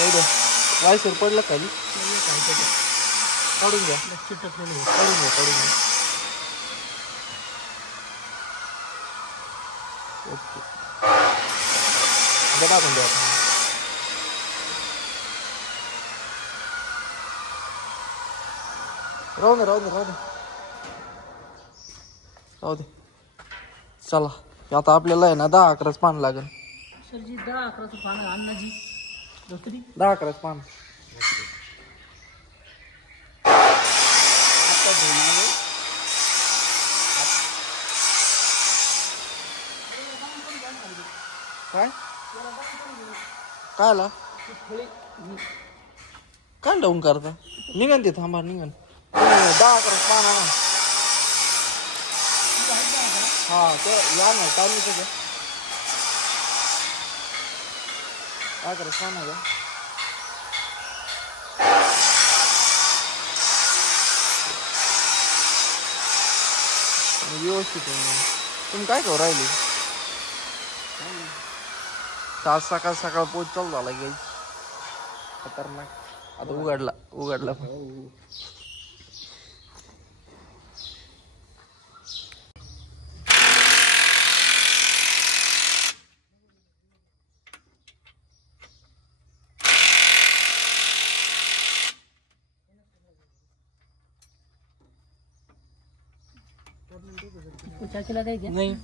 एवढं वायसर पडलं खाली काढून घ्या चिटकलेलं आहे. काढून घ्या ओके टाकून द्या राहू दे चला आता आपल्याला आहे ना 10-11 पान लागेल सरजी 10-11 पान अन्नाजी 10-11 पान काय काय डाऊन करता निघन ते थांबा निघन 10-11 पान ना हा ते या ना काय नाही तुझं काय करा छान आहे व्यवस्थित तुम्ही काय करू राहिले आज सकाळ पोच चालू झाला गे खतरनाक आता उघडला चाकीला काय घ्या नाही ना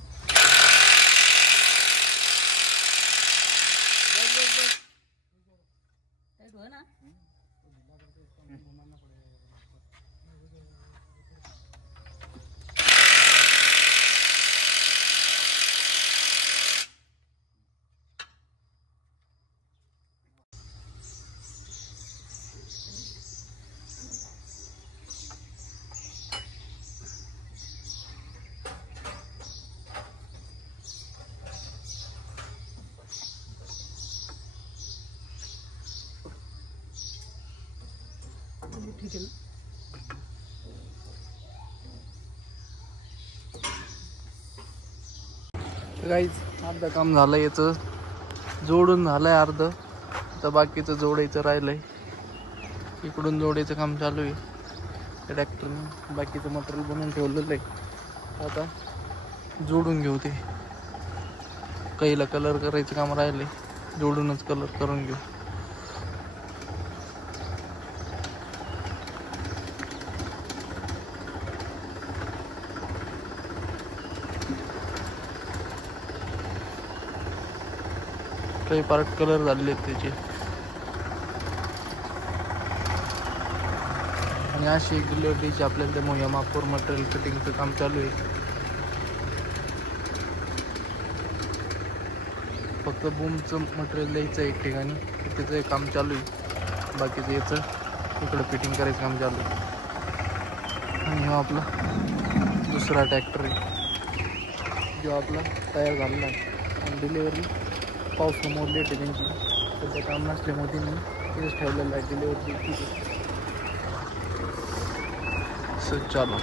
गाईज अर्ध काम झालं याचं जोडून झालंय अर्ध आता बाकीचं जोडायचं राहिलंय इकडून जोडायचं काम चालू आहे ट्रॅक्टरने बाकीचं मटेरियल बनवून ठेवलेलं आहे आता जोडून घेऊ ते काहीला कलर करायचं काम राहिलंय जोडूनच कलर करून घेऊ काही पार्ट कलर झालेले आहेत त्याचे आणि अशी एक डिलिव्हरीची आपल्याला त्या मोहिमापूर मटेरियल फिटिंगचं काम चालू आहे फक्त बूमचं मटेरियल द्यायचं एक ठिकाणी त्याचं एक काम चालू आहे बाकीचं याचं इकडं फिटिंग करायचं काम चालू आहे आणि हा आपला दुसरा ट्रॅक्टर आहे जो आपला तयार झालेला आहे आणि डिलिव्हरी पावसामुळे लेट आहे त्यांची सध्या काम नसल्यामुळे त्यांनी तिथेच ठेवलेलं आहे डिलिव्हरी तिथे सो चालू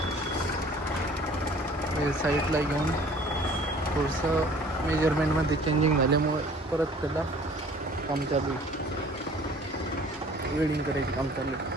साईडला घेऊन थोडंसं मेजरमेंटमध्ये चेंजिंग झाल्यामुळे परत त्याला काम चालू आहे वेल्डिंग करायचं काम चालू आहे